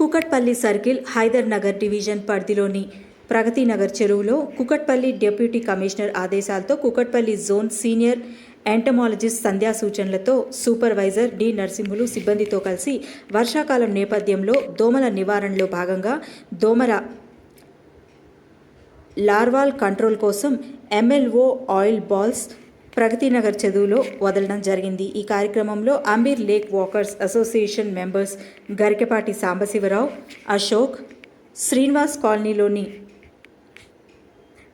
Kukatpally circle Hyder Nagar division పరిధిలోని ప్రగతి నగర్ చెరువులో Kukatpally deputy commissioner ఆదేశాలతో Kukatpally zone senior entomologist Sandhya సూచనలతో సూపర్వైజర్ డి నర్సింహులు సిబ్బందితో కలిసి వర్షాకాలం నేపథ్యంలో దోమల నివారణలో భాగంగా దోమల లార్వాల్ కంట్రోల్ కోసం MLO oil balls Pragathi Nagar చదువులో వదలడం జరిగింది ఈ కార్యక్రమంలో Ambeer lake walkers association members Garikapati Sambasivarao Ashok Srinivas కాలనీలోని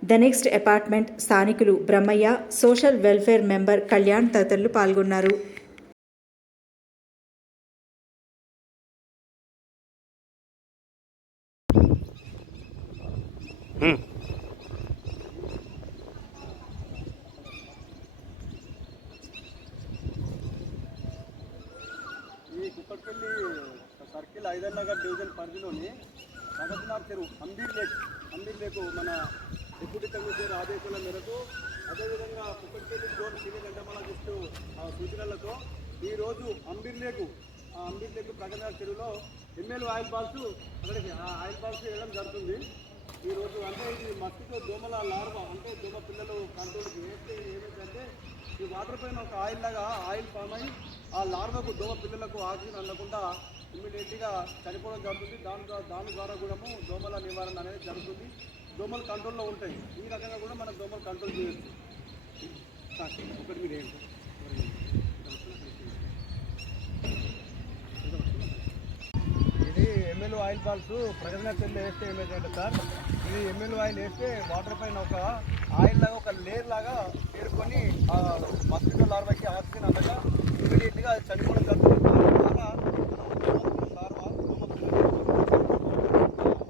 ద నెక్స్ట్ అపార్ట్మెంట్ స్థానికులు Brahmaiah social welfare member Kalyan తదితరులు పాల్గొన్నారు Hmm. Circle Hyder Nagar division పరిధిలోని ప్రగతినాథ్ చెరువు అంబీర్ లేక్ అంబీర్ లేక్ మన డిప్యూటీ కమిషనర్ ఆదేశాల మేరకు అదేవిధంగా కుక్కట్పల్లి జోన్ సీనియర్ ఎంటమాలజిస్టు సూచనలతో ఈరోజు అంబీర్ లేకు ఆ అంబీర్ లేక్ ప్రగతినాథ్ చెరువులో ఎమ్మెల్యే ఆయిల్ బాల్స్ అక్కడికి ఆ ఆయిల్ బాల్స్ వేయడం జరుగుతుంది. ఈరోజు అంటే ఇది మట్టితో దోమల లార్వ అంటే దోమ పిల్లలు కంట్రోల్కి వేస్తే ఏమైందంటే ఈ వాటర్ పైన ఒక ఆయిల్ లాగా ఆయిల్ ఫామ్ అయి ఆ లార్వకు దోమ పిల్లలకు ఆక్సిజన్ అందకుండా ఇమీడియట్గా చనిపోవడం జరుగుతుంది. దాని ద్వారా దాని ద్వారా కూడా దోమల నివారణ అనేది జరుగుతుంది. దోమలు కంట్రోల్లో ఉంటాయి. ఈ రకంగా కూడా మనం దోమలు కంట్రోల్ చేయొచ్చు. ఒకటి మీరు ఏంటి ఇది ఎమ్మెల్యే ఆయిల్ బాల్స్ ప్రజల చెల్లి వేస్తే ఏమైందంటే సార్ ఇది ఎమ్మెల్యే ఆయిల్ వేస్తే వాటర్ పైన ఒక ఆయిల్ లాగా ఒక లేయర్ లాగా పేరుకొని ఆ మస్కిటో లార్వాకి ఆక్సిజన్ అందగా ఇమీడియట్గా చనిపోవడం జరుగుతుంది దాని ద్వారా మనం లార్వా దోమ పిల్లలు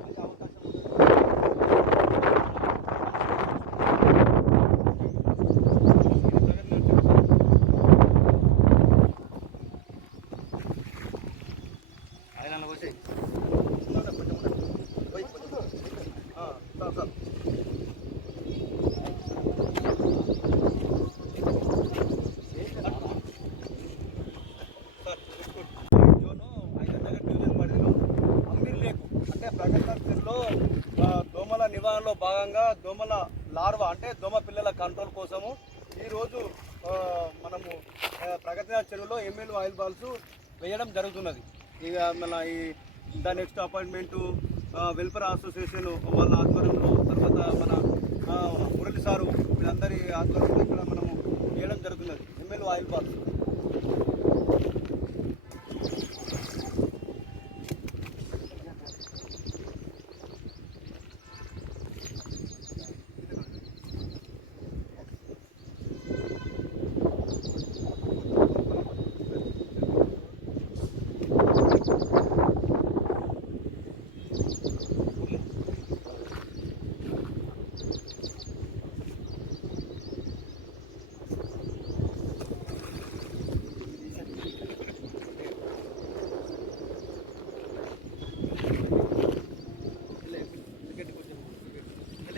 అయ్యే అవకాశం ఉంది. ఇది ప్రగతిలో చెప్తాను. ఆయన వచ్చి సార్ జోను ఐదర్ డివిజన్ పరిధిలో అమీర్ లేక్ అంటే పోతారు దోమల నివారణలో భాగంగా దోమల లార్వా అంటే దోమ పిల్లల కంట్రోల్ కోసము ఈరోజు మనము ప్రగతిన చెరువులో ఎమ్మెల్యే ఆయిల్ బాల్స్ వేయడం జరుగుతున్నది ఇక మన ఈ the next appointment welfare association వాళ్ళ ఆధ్వర్యంలో తర్వాత మన మురళి సారు వీళ్ళందరి ఆధ్వర్యంలో ఇక్కడ మనము వేయడం జరుగుతున్నది. MLA oil balls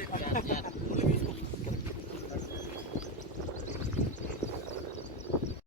やった!